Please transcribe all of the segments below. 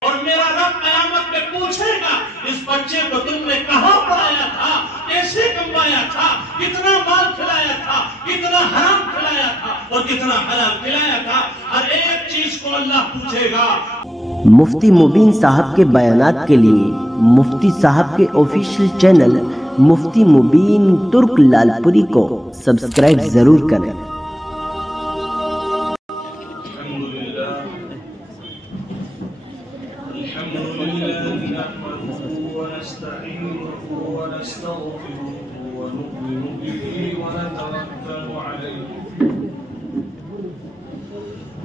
اور میرا رب قیامت میں پوچھے گا اس بچے کو تم نے کہاں پڑھایا تھا، کیسے کمایا تھا، کتنا مال کھلایا تھا، کتنا حرام کھلایا تھا اور کتنا حلال کھلایا تھا۔ ہر ایک چیز کو اللہ پوچھے گا۔ مفتی مبین صاحب کے بیانات کے لیے مفتی صاحب کے آفیشیل چینل مفتی مبین ترک لال پوری کو سبسکرائب ضرور کریں۔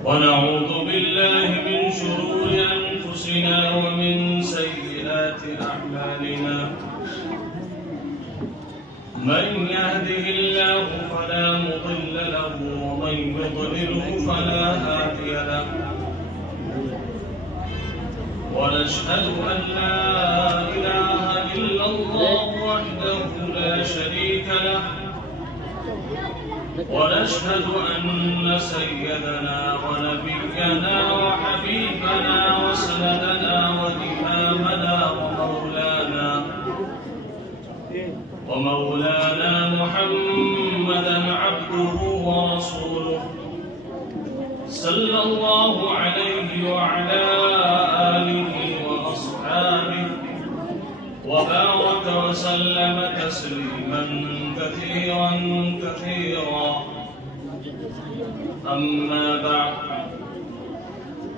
ونعوذ بالله من شرور أنفسنا ومن سيئات أعمالنا، من يهده الله فلا مضل له ومن يضلله فلا هادي له، ونشهد أن لا إله إلا الله وحده لا شريك له، ونشهد أن سيدنا ونبينا وحبيبنا وسندنا وإمامنا ومولانا محمدا عبده ورسوله صلى الله عليه وعلى آله وأصحابه وبارك وسلم تسليما كثيرا كثيرا. أما بعد،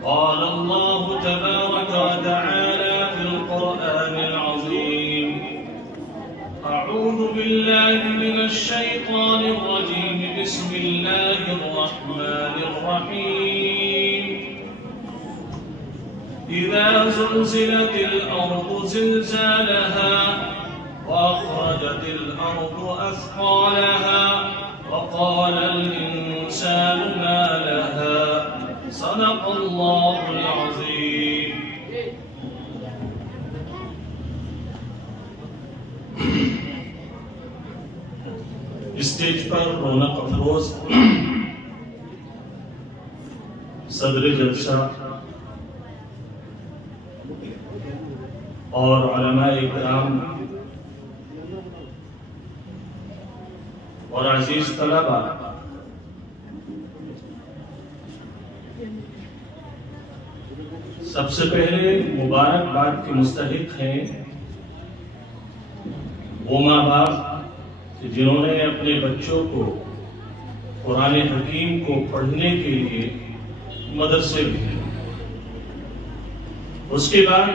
قال الله تبارك وتعالى في القرآن العظيم: أعوذ بالله من الشيطان الرجيم، بسم الله الرحمن الرحيم. إذا زلزلت الأرض زلزالها وأخرجت الأرض أثقالها وقال الإنسان ما لها. صدق الله العظيم. اسٹیج پر رونق افروز صدر جلسہ اور علماء اکرام اور عزیز طلبہ، سب سے پہلے مبارکباد کے مستحق ہیں وہ ماں باپ جنہوں نے اپنے بچوں کو قرآن حکیم کو پڑھنے کے لیے مدرسے بھیجے۔ اس کے بعد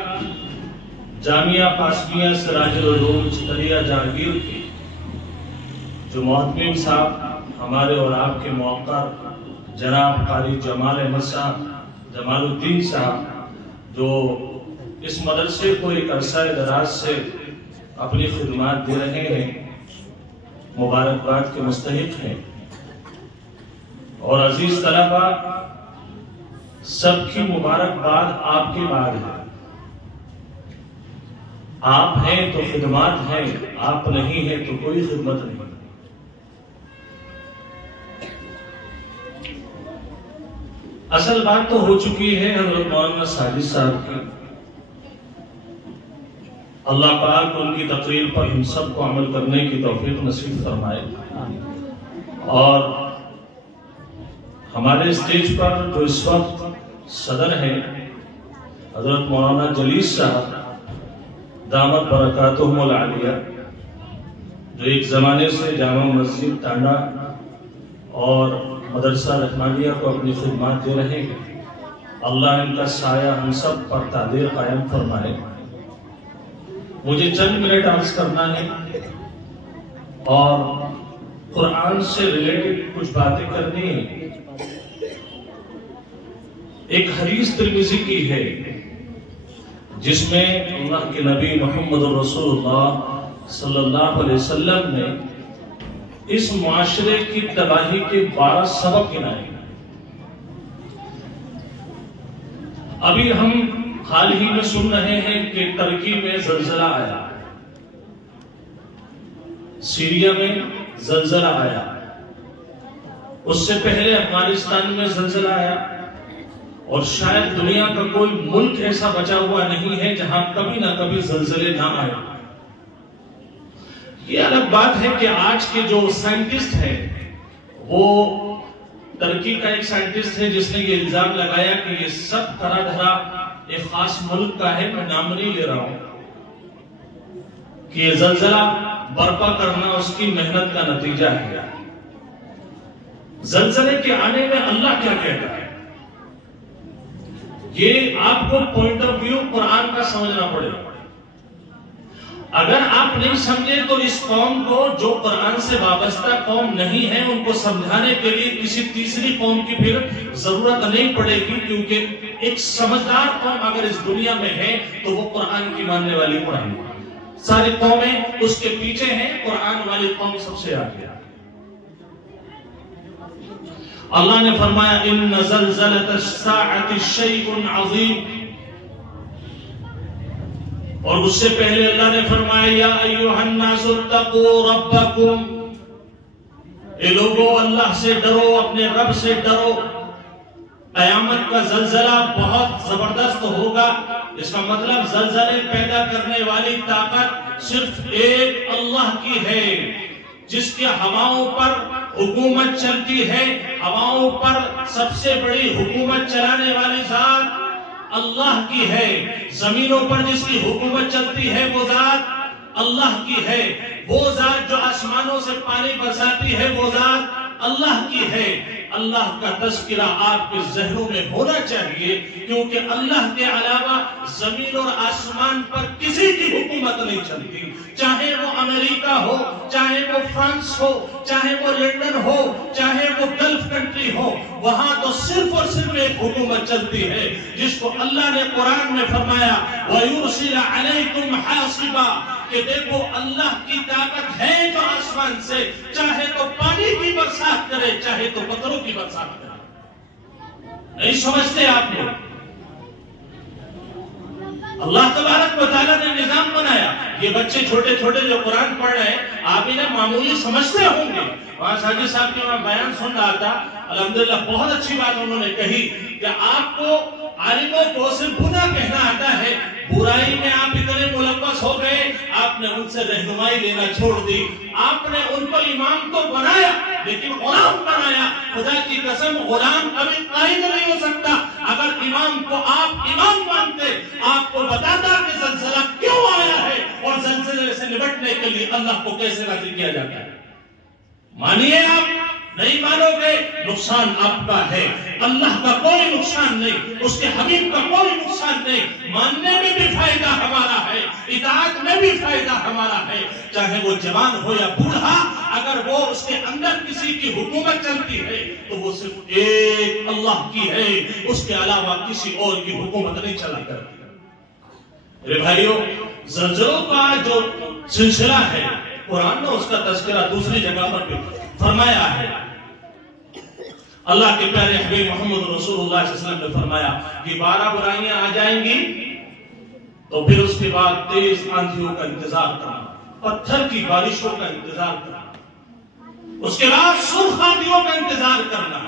جامعہ قاسمیہ سراج العلوم چتریا جہانگیر کے جو محتمم صاحب ہمارے اور آپ کے موقر جناب قاری جمال احمد صاحب، جمال الدین صاحب، جو اس مدرسے کو ایک عرصہ دراز سے اپنی خدمات دے رہے ہیں، مبارکباد کے مستحق ہیں۔ اور عزیز طلبہ، سب کی مبارکباد آپ کے بعد ہے۔ آپ ہیں تو خدمات ہیں، آپ نہیں ہیں تو کوئی خدمت نہیں۔ اصل بات تو ہو چکی ہے حضرت مولانا ساجد صاحب کی، اللہ پاک ان کی تقریر پر ہم سب کو عمل کرنے کی توفیق نصیب فرمائے۔ اور ہمارے اسٹیج پر جو اس وقت صدر ہیں حضرت مولانا جلیس صاحب دامت برکاتہم العالیہ، جو ایک زمانے سے جامع مسجد ٹانڈا اور مدرسہ رحمانیہ کو اپنی خدمات دے رہے ہیں، اللہ ان کا سایہ ہم سب پر تعدیر قائم فرمائے۔ مجھے چند منٹ عرض کرنا ہے اور قرآن سے ریلیٹڈ کچھ باتیں کرنی ہیں۔ ایک حدیث ترمذی کی ہے جس میں اللہ کے نبی محمد رسول اللہ صلی اللہ علیہ وسلم نے اس معاشرے کی تباہی کے 12 سبب گنائے۔ ابھی ہم حال ہی میں سن رہے ہیں کہ ترکی میں زلزلہ آیا، سیریا میں زلزلہ آیا، اس سے پہلے افغانستان میں زلزلہ آیا، اور شاید دنیا کا کوئی ملک ایسا بچا ہوا نہیں ہے جہاں کبھی نہ کبھی زلزلے نہ آئے. یہ الگ بات ہے کہ آج کے جو سائنٹسٹ ہے وہ ترکی کا ایک سائنٹسٹ ہے جس نے یہ الزام لگایا کہ یہ سب طرح دھرا ایک خاص ملک کا ہے. میں نام نہیں لے رہا ہوں کہ یہ زلزلہ برپا کرنا اس کی محنت کا نتیجہ ہے. زلزلے کے آنے میں اللہ کیا کہتا ہے یہ آپ کو پوائنٹ آف ویو قرآن کا سمجھنا پڑے گا. اگر آپ نہیں سمجھے تو اس قوم کو جو قرآن سے وابستہ قوم نہیں ہے ان کو سمجھانے کے لیے کسی تیسری قوم کی پھر ضرورت نہیں پڑے گی, کیونکہ ایک سمجھدار قوم اگر اس دنیا میں ہے تو وہ قرآن کی ماننے والی قرآن. ساری قومیں اس کے پیچھے ہیں, قرآن والی قوم سب سے آگے. اللہ نے فرمایا ان زلزلۃ الساعۃ شیء عظیم, اور اس سے پہلے اللہ نے فرمایا یا ایھا الناس اتقوا ربکم, اے لوگو اللہ سے ڈرو, اپنے رب سے ڈرو. قیامت کا زلزلہ بہت زبردست ہوگا. اس کا مطلب زلزلے پیدا کرنے والی طاقت صرف ایک اللہ کی ہے, جس کے ہواؤں پر حکومت چلتی ہے. ہواؤں پر سب سے بڑی حکومت چلانے والی ذات اللہ کی ہے. زمینوں پر جس کی حکومت چلتی ہے وہ ذات اللہ کی ہے. وہ ذات جو آسمانوں سے پانی برساتی ہے وہ ذات اللہ کی ہے. اللہ کا تذکرہ آپ کے ذہنوں میں ہونا چاہیے, کیونکہ اللہ کے علاوہ زمین اور آسمان پر کسی کی حکومت نہیں چلتی. چاہے وہ امریکہ ہو, چاہے وہ فرانس ہو, چاہے وہ لنڈن ہو, چاہے وہ گلف کنٹری ہو, وہاں تو صرف اور صرف ایک حکومت چلتی ہے جس کو اللہ نے قرآن میں فرمایا وَيُرْسِلَ عَلَيْكُمْ حَاصِبًا, کہ دیکھو اللہ کی طاقت ہے جو آسمان سے چاہے تو پانی کی برسات کرے, چاہے تو پتھروں کی برسات کرے. نہیں سمجھتے آپ لوگ؟ اللہ تبارک و تعالیٰ نے نظام بنایا. یہ بچے چھوٹے چھوٹے جو قرآن پڑھ رہے ہیں آپ انہیں معمولی سمجھتے ہوں گے. وہاں ساجد صاحب کے میں بیان سن رہا تھا, الحمدللہ بہت اچھی بات انہوں نے کہی کہ آپ کو عالموں کو صرف برا کہنا آتا ہے, برائی میں آپ اتنے ملوث ہو گئے, آپ نے ان سے رہنمائی لینا چھوڑ دی. آپ نے ان کو امام تو بنایا لیکن غلام بنایا. خدا کی قسم غلام کبھی قائد نہیں ہو سکتا. اگر امام کو آپ امام مانتے, آپ کو بتاتا کہ زلزلہ کیوں آیا ہے اور زلزلے سے نمٹنے کے لیے اللہ کو کیسے راضی کیا جاتا ہے. مانیے آپ, نہیں مانو گے نقصان آپ کا ہے. اللہ کا کوئی نقصان نہیں, اس کے حبیب کا کوئی نقصان نہیں. ماننے میں بھی فائدہ ہمارا ہے, اطاعت میں بھی فائدہ ہمارا ہے. چاہے وہ جوان ہو یا بوڑھا, اگر وہ اس کے اندر کسی کی حکومت چلتی ہے تو وہ صرف ایک اللہ کی ہے, اس کے علاوہ کسی اور کی حکومت نہیں چلا کرتی. میرے بھائیوں, زلزلوں کا جو سلسلہ ہے قرآن نے اس کا تذکرہ دوسری جگہ پر بھی فرمایا ہے. اللہ کے پیارے حبیب محمد رسول اللہ صلی اللہ علیہ وسلم نے فرمایا کہ 12 برائیاں آ جائیں گی تو پھر اس کے بعد تیز آندھیوں کا انتظار کرنا, پتھر کی بارشوں کا انتظار کرنا, اس کے بعد سرخ آندھیوں کا انتظار کرنا,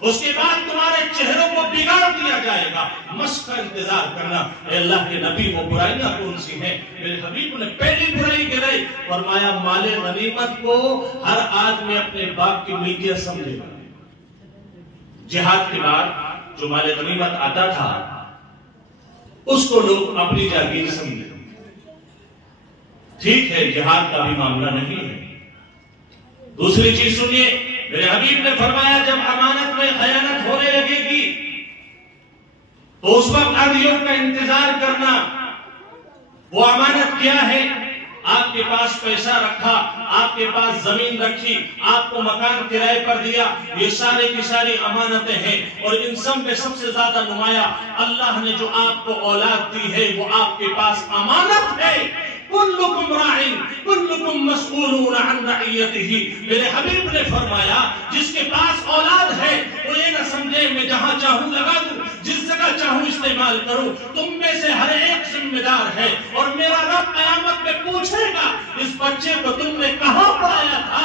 اس کے بعد تمہارے چہروں کو بگاڑ دیا جائے گا, مشق کا انتظار کرنا. اے اللہ کے نبی, وہ برائیاں کون سی ہیں؟ میرے حبیب نے پہلی برائی گرائی, فرمایا مال غنیمت کو ہر آدمی اپنے باپ کی ملکیت سمجھے گا. جہاد کے بعد جو مال غنیمت آتا تھا اس کو لوگ اپنی جاگیر سمجھے. ٹھیک ہے, جہاد کا بھی معاملہ نہیں ہے. دوسری چیز سنیے, میرے حبیب نے فرمایا جب امانت میں خیانت ہونے لگے گی تو اس وقت آندھیوں کا انتظار کرنا. وہ امانت کیا ہے؟ آپ کے پاس پیسہ رکھا, آپ کے پاس زمین رکھی, آپ کو مکان کرائے پر دیا, یہ سارے کی ساری امانتیں ہیں. اور ان سب میں سب سے زیادہ نمایاں اللہ نے جو آپ کو اولاد دی ہے وہ آپ کے پاس امانت ہے. کلکم راعٍ کلکم مسئولون عن رعیتہ. میرے حبیب نے فرمایا جس کے پاس اولاد ہے وہ یہ نہ سمجھے میں جہاں چاہوں لگا دوں, جس جگہ چاہوں استعمال کروں. تم میں سے ہر ایک ذمہ دار ہے اور میرا رب قیامت میں پوچھے گا اس بچے کو تم نے کہاں پڑھایا تھا,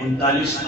39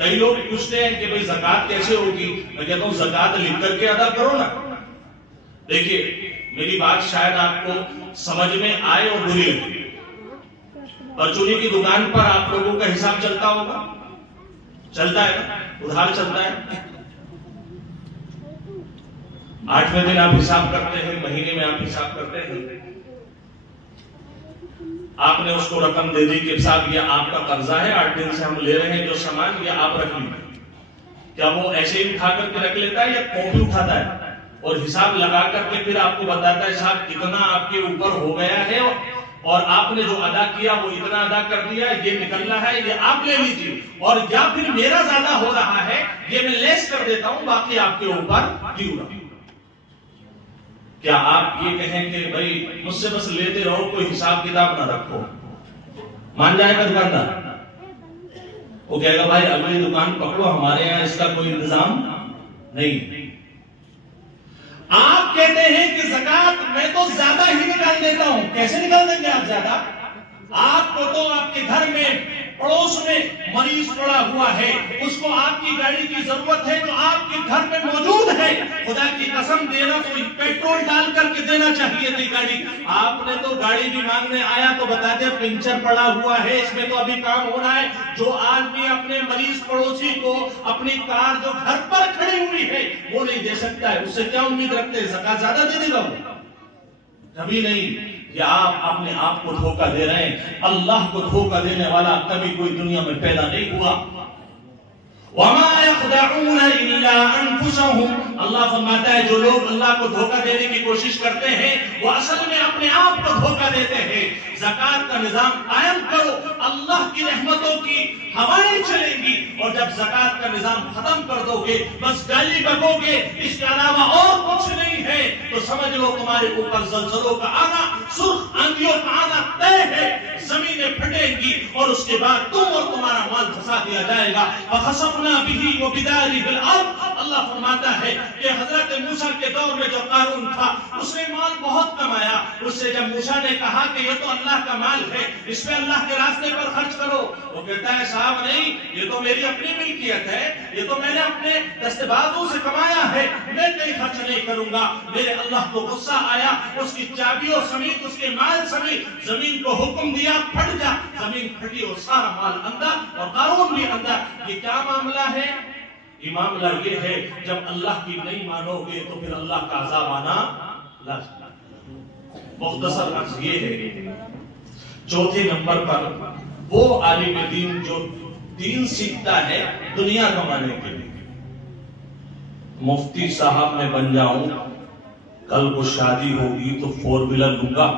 کئی لوگ پوچھتے ہیں کہ بھئی زکات کیسے ہوگی؟ میں کہتا ہوں زکات لکھ کر کے ادا کرو نا. دیکھیے میری بات شاید آپ کو سمجھ میں آئے اور بری لگے. پرچونی کی دکان پر آپ لوگوں کا حساب چلتا ہوگا، چلتا ہے نا، ادھار چلتا ہے. 8ویں دن آپ حساب کرتے ہیں، مہینے میں آپ حساب کرتے ہیں. آپ نے اس کو رقم دے دی کہ صاحب یہ آپ کا قرضہ ہے، 8 دن سے ہم لے رہے ہیں جو سامان، یہ آپ رکھ لیجیے. کیا وہ ایسے ہی اٹھا کر کے رکھ لیتا ہے یا کاپی اٹھاتا ہے اور حساب لگا کر کے پھر آپ کو بتاتا ہے صاحب کتنا آپ کے اوپر ہو گیا ہے اور آپ نے جو ادا کیا وہ اتنا ادا کر دیا، یہ نکلنا ہے، یہ آپ لے لیجیے، اور یا پھر میرا زیادہ ہو رہا ہے یہ میں لیس کر دیتا ہوں، باقی آپ کے اوپر ڈیو رہا. کیا آپ یہ کہیں کہ بھائی مجھ سے بس لیتے رہو، کوئی حساب کتاب نہ رکھو؟ مان جائے گا دکاندار؟ وہ کہے گا بھائی اگلی دکان پکڑو، ہمارے یہاں اس کا کوئی انتظام نہیں. آپ کہتے ہیں کہ زکات میں تو زیادہ ہی نکال دیتا ہوں. کیسے نکال دیں گے آپ زیادہ؟ آپ کو تو آپ کے گھر میں پڑوس میں مریض پڑا ہوا ہے، اس کو آپ کی گاڑی کی ضرورت ہے جو آپ کے گھر میں موجود ہے. خدا کی قسم دینا تو پیٹرول ڈال کر کے دینا چاہیے تھی گاڑی. آپ نے تو گاڑی بھی مانگنے آیا تو بتا دیا پنچر پڑا ہوا ہے، اس میں تو ابھی کام ہو رہا ہے. جو آدمی اپنے مریض پڑوسی کو اپنی کار جو گھر پر کھڑی ہوئی ہے وہ نہیں دے سکتا ہے، اس سے کیا امید رکھتے ہیں زکات زیادہ دے دے گا؟ وہ کبھی نہیں. یا آپ اپنے آپ کو دھوکہ دے رہے ہیں. اللہ کو دھوکہ دینے والا کبھی کوئی دنیا میں پیدا نہیں ہوا. وَمَا يَخْدَعُونَ إِلَّا أَنفُسَهُمْ. اللہ فرماتا ہے جو لوگ اللہ کو دھوکہ دینے کی کوشش کرتے ہیں وہ اصل میں اپنے آپ کو دھوکہ دیتے ہیں. زکات کا نظام قائم کرو، اللہ کی رحمتوں کی ہوائیں چلیں گی، اور جب زکات کا نظام ختم کر دو گے بس گالی بکو گے، اس کے علاوہ اور کچھ نہیں ہے، تو سمجھ لو تمہارے اوپر زلزلوں کا آنا، سرخ آندھیوں کا آنا طے ہے. زمینیں پھٹیں گی اور اس کے بعد تم اور تمہارا مال دھسا دیا جائے گا. فَخَسَفْنَا بِهِ وَبِدَارِهِ الْأَرْضِ. اللہ فرماتا ہے کہ حضرت موسیٰ کے دور میں جو قارون تھا اس نے مال بہت کمایا. اس سے جب موسیٰ نے کہا کہ یہ تو اللہ کا مال ہے، اس پہ اللہ کے راستے پر خرچ کرو، وہ کہتا ہے صاحب نہیں، یہ تو میری اپنی ملکیت ہے، یہ تو میں نے اپنے دستبازوں سے کمایا ہے، میں کہیں خرچ نہیں کروں گا. میرے اللہ کو غصہ آیا، اس کی چابیوں سمیت اس کے مال سمیت زمین کو حکم دیا پھٹ جا. زمین پھٹی اور سارا مال اندر اور قارون بھی اندر. یہ کیا معاملہ ہے؟ یہ معاملہ یہ ہے جب اللہ کی نہیں مانو گے تو پھر اللہ کا عذاب آنا لازمی. مختصر عرض یہ ہے. چوتھے نمبر پر وہ عالم دین جو دین سیکھتا ہے دنیا کمانے کے لیے. مفتی صاحب میں بن جاؤں، کل کو شادی ہوگی تو 4 ویلر لوں گا.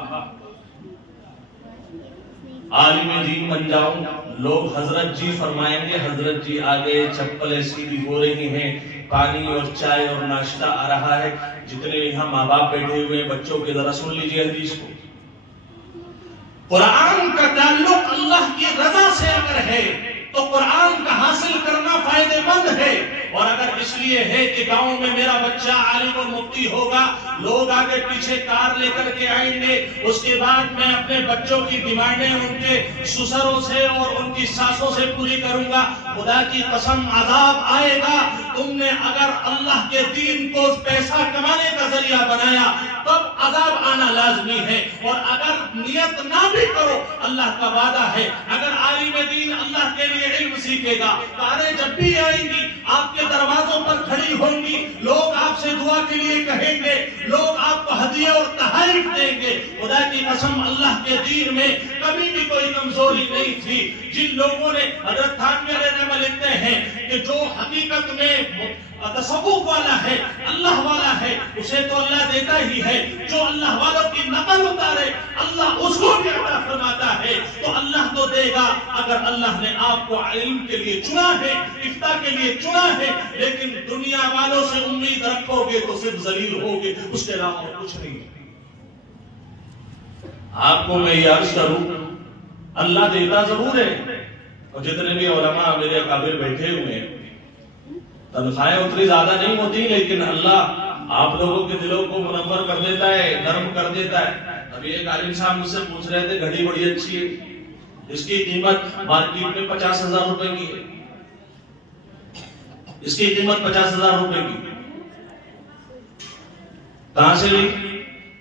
عالم دین بن جاؤں، لوگ حضرت جی فرمائیں گے، حضرت جی آگے چپلیں سیدھی ہو رہی ہیں، پانی اور چائے اور ناشتہ آ رہا ہے. جتنے یہاں ماں باپ بیٹھے ہوئے بچوں کے ذرا سن لیجئے حدیث کو. قرآن کا تعلق اللہ کی رضا سے اگر ہے تو قرآن کا حاصل کرنا فائدے مند ہے. اور اگر اس لیے ہے کہ گاؤں میں میرا بچہ عالم و مفتی ہوگا، لوگ آگے پیچھے کار لے کر کے آئیں گے، اس کے بعد میں اپنے بچوں کی ڈیمانڈیں ان کے سسروں سے اور ان کی ساسوں سے پوری کروں گا، خدا کی قسم عذاب آئے گا. تم نے اگر اللہ کے دین کو پیسہ کمانے کا ذریعہ بنایا تب عذاب آنا لازمی ہے. اور اگر نیت نہ بھی کرو، اللہ کا وعدہ ہے اگر عالم دین اللہ کے لیے علم سیکھے گا، کاریں جب بھی آئیں گی آپ کے دروازوں پر کھڑی ہوں گی، لوگ آپ سے دعا کے لیے کہیں گے، لوگ آپ کو ہدیے اور تحائف دیں گے. خدا کی قسم اللہ کے دین میں کبھی بھی کوئی کمزوری نہیں تھی. جن لوگوں نے حضرت تھانوی علیہ الرحمہ لکھتے ہیں کہ جو حقیقت میں تصوف والا ہے، اللہ والا ہے، اسے تو اللہ دیتا ہی ہے. جو اللہ والوں کی نقل اتارے اللہ اس کو بھی عطا فرماتا ہے. تو اللہ تو دے گا اگر اللہ نے آپ کو علم کے لیے چنا ہے، افتاء کے لیے چنا ہے. لیکن دنیا والوں سے امید رکھو گے تو صرف ذلیل ہوگے، اس کے علاوہ کچھ نہیں. آپ کو میں یہ عرض کروں، اللہ دیتا ضرور ہے، اور جتنے بھی علماء میرے قابل بیٹھے ہوئے ہیں تنخواہیں اتنی زیادہ نہیں ہوتی، لیکن اللہ آپ لوگوں کے دلوں کو منور کر دیتا ہے، نرم کر دیتا ہے. ابھی ایک عالم صاحب مجھ سے پوچھ رہے تھے گھڑی بڑی اچھی ہے، اس کی قیمت مارکیٹ میں 50,000 روپے کی ہے. اس کی قیمت 50,000 روپے کی. کہاں سے لی؟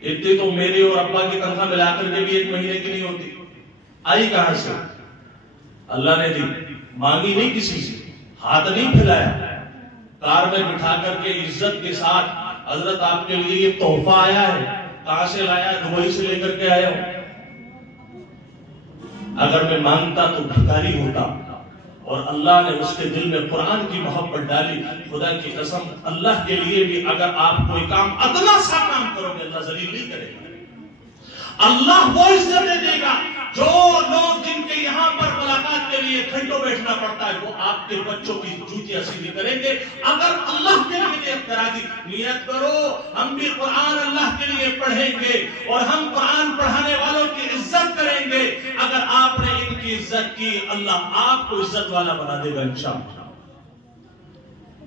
اتنی تو میری اور ابا کی تنخواہ ملا کر کے بھی 1 مہینے کی نہیں ہوتی. آئی کہاں سے؟ اللہ نے دی. مانگی نہیں کسی سے، ہاتھ نہیں پھیلایا. کار میں بٹھا کر کے عزت کے ساتھ حضرت آپ کے لیے یہ تحفہ آیا ہے. کہاں سے لایا؟ دبئی سے لے کر کے آیا ہوں. اگر میں مانگتا تو بھکاری ہوتا. اور اللہ نے اس کے دل میں قرآن کی محبت ڈالی. خدا کی قسم اللہ کے لیے بھی اگر آپ کوئی کام ادنا سا کام کرو گے اللہ ذلیل نہیں کرے گا. اللہ وہ عزتیں دے گا. جو لوگ جن کے یہاں پر ملاقات کے لیے گھنٹوں بیٹھنا پڑتا ہے وہ آپ کے بچوں کی جوتیاں سیدھی کریں گے اگر اللہ کے لیے نیت کرا دی. نیت کرو ہم بھی قرآن اللہ کے لیے پڑھیں گے اور ہم قرآن پڑھانے والوں کی عزت کریں گے. اگر آپ نے ان کی عزت کی اللہ آپ کو عزت والا بنا دے گا انشاءاللہ.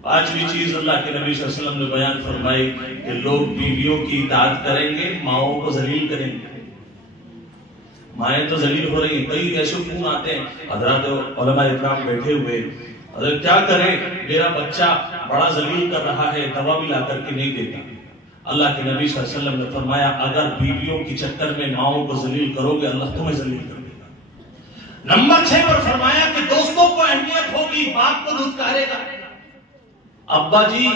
5ویں چیز اللہ کے نبی صلی اللہ علیہ وسلم نے بیان فرمائی کہ لوگ بیویوں کی اطاعت کریں گے، ماؤں کو ذلیل کریں گے. مائیں تو ذلیل ہو رہی ہیں. کئی ایسے فون آتے ہیں حضرات علماء اکرام بیٹھے ہوئے، حضرت کیا کریں میرا بچہ بڑا ذلیل کر رہا ہے، دوا بھی لا کر کے نہیں دیتا. اللہ کے نبی صلی اللہ علیہ وسلم نے فرمایا اگر بیویوں کی چکر میں ماؤں کو ذلیل کرو گے اللہ تمہیں ذلیل کر دے گا. نمبر 6 پر فرمایا کہ دوستوں کو اہمیت ہوگی، باپ کو دھتکارے گا. ابا جی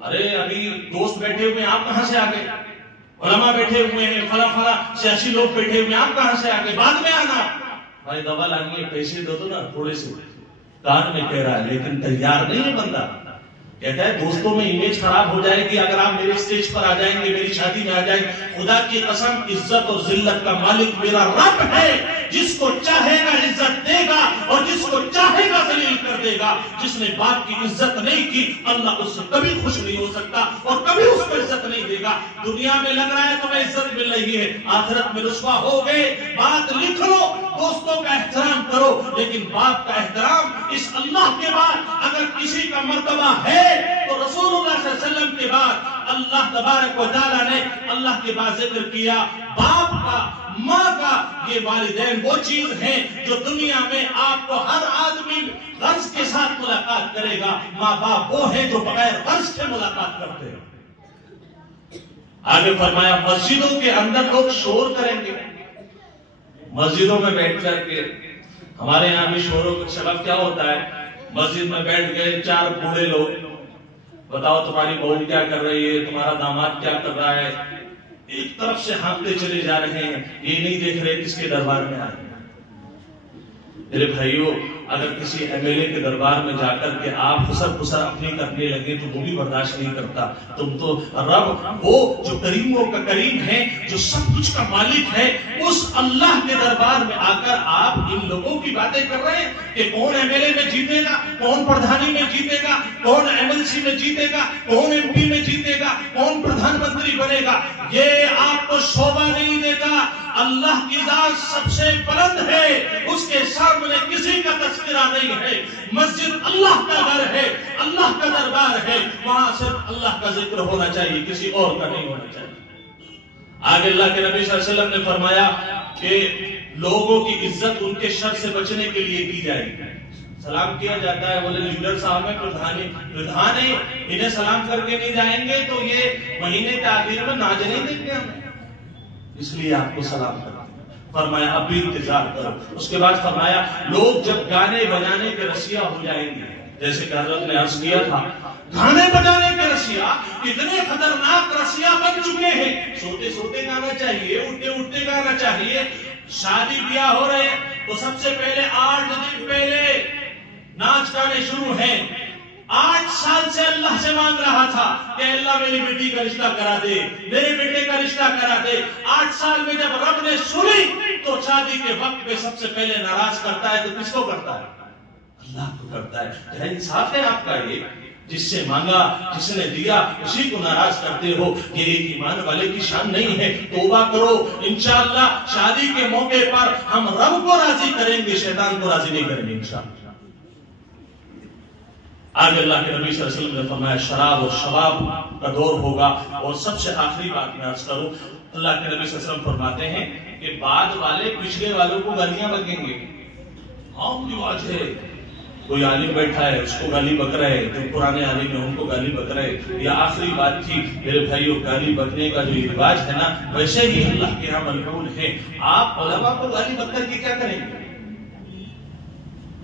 ارے ابھی دوست بیٹھے ہوئے آپ کہاں سے آ گئے؟ علماء بیٹھے ہوئے ہیں، فلاں سیاسی لوگ بیٹھے ہوئے ہیں، آپ کہاں سے آ گئے؟ بعد میں آنا. بھائی دوا لانی ہے، پیسے دو تو نا تھوڑے سے. کان میں کہہ رہا ہے لیکن تیار نہیں ہے بندہ. کہتا ہے دوستوں میں امیج خراب ہو جائے گی اگر آپ میرے اسٹیج پر آ جائیں گے، میری شادی میں آ جائیں گے. خدا کی قسم عزت اور ذلت کا مالک میرا رب ہے. جس کو چاہے گا عزت دے گا اور جس کو چاہے گا ذلیل کر دے گا. جس نے باپ کی عزت نہیں کی اللہ اس سے کبھی خوش نہیں ہو سکتا اور کبھی اس کو عزت نہیں دے گا. دنیا میں لگ رہا ہے تمہیں عزت مل رہی ہے، آخرت میں رسوا ہو گئے. بات لکھ لو، دوستوں کا احترام کرو لیکن باپ کا احترام اس اللہ کے بعد اگر کسی کا مرتبہ ہے تو رسول اللہ صلی اللہ علیہ وسلم کے بعد اللہ تبارک و تعالیٰ نے اللہ کے بعد ذکر کیا باپ کا، ماں کا. یہ والدین وہ چیز ہیں جو دنیا میں آپ کو ہر آدمی غرض کے ساتھ ملاقات کرے گا. ماں باپ وہ ہیں جو بغیر غرض کے ملاقات کرتے ہیں. آگے فرمایا مسجدوں کے اندر لوگ شور کریں گے. مسجدوں میں بیٹھ کر کے ہمارے یہاں بھی شوروں کا سبب کیا ہوتا ہے؟ مسجد میں بیٹھ گئے 4 بوڑھے لوگ، بتاؤ تمہاری بہو کیا کر رہی ہے، تمہارا داماد کیا کر رہا ہے. ایک طرف سے ہانکتے چلے جا رہے ہیں، یہ نہیں دیکھ رہے کس کے دربار میں آئے. میرے بھائیوں اگر کسی ایم ایل اے کے دربار میں جا کر کے آپ خسر خسر اپنی کرنے لگے تو وہ بھی برداشت نہیں کرتا. تم تو رب وہ جو کریموں کا کریم ہے، جو سب کچھ کا مالک ہے، اس اللہ کے دربار میں آ کر آپ ان لوگوں کی باتیں کر رہے ہیں کہ کون ایم ایل اے میں جیتے گا، کون پردھانی میں جیتے گا، کون ایم ایل سی میں جیتے گا، کون ایم پی میں جیتے گا، کون پردھان منتری بنے گا. یہ آپ کو شوبہ نہیں دیتا. اللہ کی ذات سب سے بلند ہے، اس کے سامنے کسی کا تذکرہ نہیں ہے. مسجد اللہ کا گھر ہے، اللہ کا دربار ہے، وہاں صرف اللہ کا ذکر ہونا چاہیے، کسی اور کا نہیں ہونا چاہیے. آگے اللہ کے نبی صلی اللہ علیہ وسلم نے فرمایا کہ لوگوں کی عزت ان کے شر سے بچنے کے لیے کی جائے گی. سلام کیا جاتا ہے، بولے لیڈر صاحب ہیں، پردھان ہیں، انہیں سلام کر کے نہیں جائیں گے تو یہ مہینے کے آخر میں ناچ نہیں دیں گے ہمیں، اس لیے آپ کو سلام کرتے ہیں. فرمایا اب بھی انتظار کرو. اس کے بعد فرمایا لوگ جب گانے بجانے کے رسیا ہو جائیں گے، جیسے کہ حضرت نے عرض کیا تھا گانے بجانے کے رسیا اتنے خطرناک رسیا بن چکے ہیں. سوتے سوتے گانا چاہیے، اٹھتے اٹھتے گانا چاہیے. شادی بیاہ ہو رہے ہیں تو سب سے پہلے 8 دن پہلے ناچ گانے شروع ہیں. 8 سال سے اللہ سے مانگ رہا تھا کہ اللہ میری بیٹی کا رشتہ کرا دے، میرے بیٹے کا رشتہ کرا دے. 8 سال میں جب رب نے سنی تو شادی کے وقت پہ سب سے پہلے ناراض کرتا ہے تو کس کو کرتا ہے؟ اللہ کو کرتا ہے. کیا انصاف ہے آپ کا؟ یہ جس سے مانگا، جس نے دیا، اسی کو ناراض کرتے ہو. یہ ایک ایمان والے کی شان نہیں ہے. توبہ کرو. انشاءاللہ شادی کے موقع پر ہم رب کو راضی کریں گے، شیطان کو راضی نہیں کریں گے انشاءاللہ. آگے اللہ کے نبی صلی اللہ علیہ وسلم نے فرمایا شراب اور شباب کا دور ہوگا. اور سب سے آخری بات میں عرض کروں، اللہ کے نبی صلی اللہ علیہ وسلم فرماتے ہیں کہ بعد والے پچھلے والوں کو گالیاں بکیں گے. عام رواج ہے کوئی عالم بیٹھا ہے اس کو گالی بک رہے، جو پرانے عالم ہیں ان کو گالی بک رہے، یہ آخری بات تھی میرے بھائیوں، گالی بکنے کا جو رواج ہے نا ویسے ہی اللہ کے یہاں ملعون ہے۔ آپ علماء کو گالی بک کر کے کیا کریں گے؟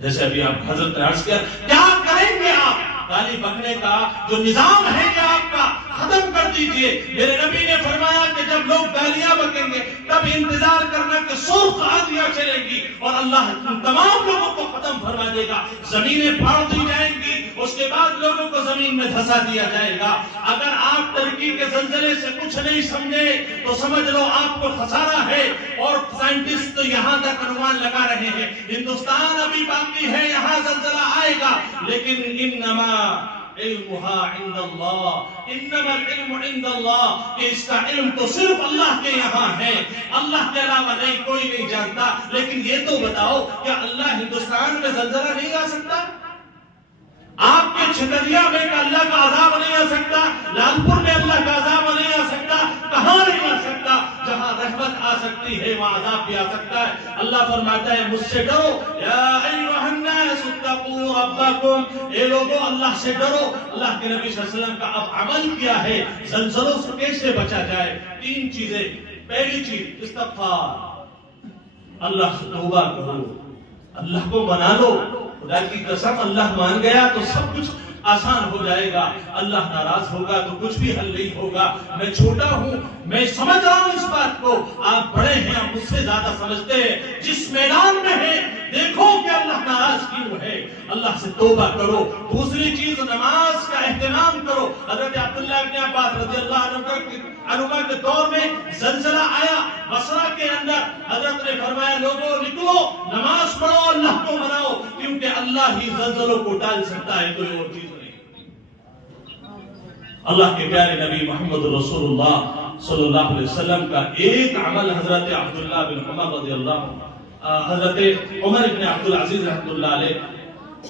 جیسے ابھی آپ حضرت نے عرض کیا، کیا کریں گے آپ؟ گالی بکنے کا جو نظام ہے کہ آپ کا ختم کر دیجئے۔ میرے نبی نے فرمایا کہ جب لوگ گالیاں بکیں گے تب انتظار کرنا کہ سرخ آندیاں چلے گی اور اللہ تمام لوگوں کو ختم فرما دے گا، زمینیں پھاڑ دی جائیں گی، اس کے بعد لوگوں کو زمین میں دھسا دیا جائے گا۔ اگر آپ ترقی کے زلزلے سے کچھ نہیں سمجھے تو سمجھ لو آپ کو خسارہ ہے۔ اور سائنٹسٹ تو یہاں تک انومان لگا رہے ہیں ہندوستان ابھی باقی ہے، یہاں زلزلہ آئے گا، لیکن انما علمها عند اللہ، انما العلم عند اللہ، کہ اس کا علم تو صرف اللہ کے یہاں ہے، اللہ کے علاوہ نہیں کوئی نہیں جانتا۔ لیکن یہ تو بتاؤ کیا اللہ ہندوستان میں زلزلہ نہیں آ سکتا؟ آپ کے چھتریا میں کہ اللہ کا عذاب نہیں آ سکتا؟ لالپور میں اللہ کا عذاب نہیں آ سکتا؟ کہاں نہیں آ سکتا؟ جہاں رحمت آ سکتی ہے وہاں عذاب بھی آ سکتا ہے۔ اللہ فرماتا ہے مجھ سے ڈرو، یا ایھا الناس اتقوا ربکم، اے لوگو اللہ سے ڈرو۔ اللہ کے نبی صلی اللہ علیہ وسلم کا اب عمل کیا ہے زلزلوں سے کیسے بچا جائے؟ 3 چیزیں۔ پہلی چیز استغفار، اللہ سے توبہ کرو، اللہ کو منا لو۔ خدا کی قسم اللہ مان گیا تو سب کچھ آسان ہو جائے گا، اللہ ناراض ہوگا تو کچھ بھی حل نہیں ہوگا۔ میں چھوٹا ہوں، میں سمجھ رہا ہوں اس بات کو، آپ بڑے ہیں، آپ مجھ سے زیادہ سمجھتے ہیں۔ جس میدان میں ہے دیکھو کہ اللہ ناراض کیوں ہے، اللہ سے توبہ کرو۔ دوسری چیز نماز کا اہتمام کرو۔ حضرت عبداللہ ابن عباس رضی اللہ عنہ کے دور میں زلزلہ آیا بصرہ کے اندر، حضرت نے فرمایا لوگوں نکلو نماز پڑھو، اللہ کو مناؤ، کیونکہ اللہ ہی زلزلوں کو ٹال سکتا ہے، کوئی اور چیز نہیں۔ اللہ کے پیارے نبی محمد رسول اللہ صلی اللہ علیہ وسلم کا ایک عمل حضرت عبداللہ بن عمر رضی اللہ عنہ، حضرت عمر بن عبدالعزیز رحمۃ اللہ علیہ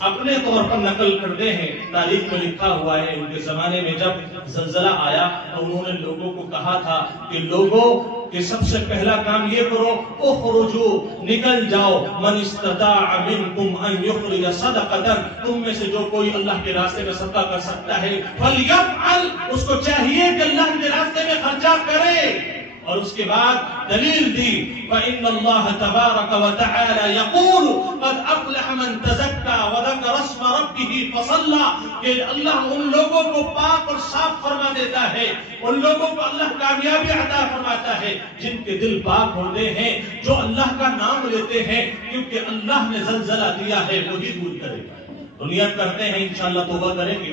اپنے طور پر نقل کرتے ہیں، تاریخ میں لکھا ہوا ہے، ان کے زمانے میں جب زلزلہ آیا تو انہوں نے لوگوں کو کہا تھا کہ لوگوں کہ سب سے پہلا کام یہ کرو، اخرجو، نکل جاؤ، من استطاع منکم ان یخرج صدقۃ، تم میں سے جو کوئی اللہ کے راستے میں صدقہ کر سکتا ہے فلیفعل، اس کو چاہیے کہ اللہ کے راستے میں خرچہ کرے۔ اور اس کے بعد دلیل دی فإن اللہ تبارک وتعالی یقول قد افلح من تزکا وذکر اسم ربہ فصلی، کہ اللہ ان لوگوں کو پاک اور صاف فرما دیتا ہے، ان لوگوں کو اللہ کامیابی عطا فرماتا ہے جن کے دل پاک ہوتے ہیں، جو اللہ کا نام لیتے ہیں، کیونکہ اللہ نے زلزلہ دیا ہے وہی دور کرے گا۔ تو نیت کرتے ہیں انشاءاللہ توبہ کریں گے۔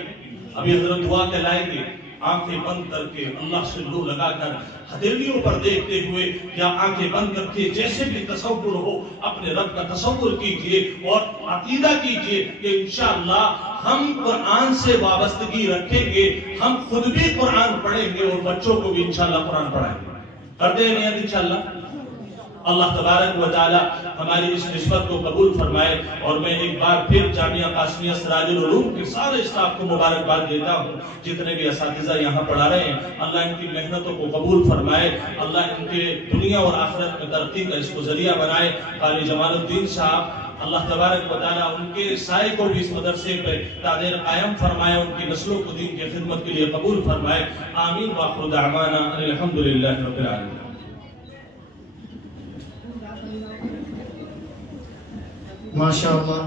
ابھی حضرت دعا کے لائیں گے، آنکھیں بند کر کے اللہ سے لو لگا کر ہتھیلیوں پر دیکھتے ہوئے یا آنکھیں بند کر کے جیسے بھی تصور ہو اپنے رب کا تصور کیجئے اور عقیدہ کیجئے کہ انشاءاللہ ہم قرآن سے وابستگی رکھیں گے، ہم خود بھی قرآن پڑھیں گے اور بچوں کو بھی انشاءاللہ قرآن پڑھائیں گے۔ کرتے ہیں نیت انشاءاللہ۔ اللہ تبارک و تعالی ہماری اس نسبت کو قبول فرمائے۔ اور میں ایک بار پھر جامعہ قاسمیہ سراج العلوم کے سارے اسٹاف کو مبارکباد دیتا ہوں، جتنے بھی اساتذہ یہاں پڑھا رہے ہیں، اللہ ان کی محنتوں کو قبول فرمائے، اللہ ان کے دنیا اور آخرت میں ترقی کا اس کو ذریعہ بنائے۔ قاری جمال الدین صاحب، اللہ تبارک و تعالی ان کے سائے کو بھی اس مدرسے پہ تعدیر قائم فرمائے، ان کی نسلوں کو دین کی خدمت کے لیے قبول فرمائے۔ آمین وآخر دعوانا الحمدللہ رب العالمین۔ ماشاءاللہ۔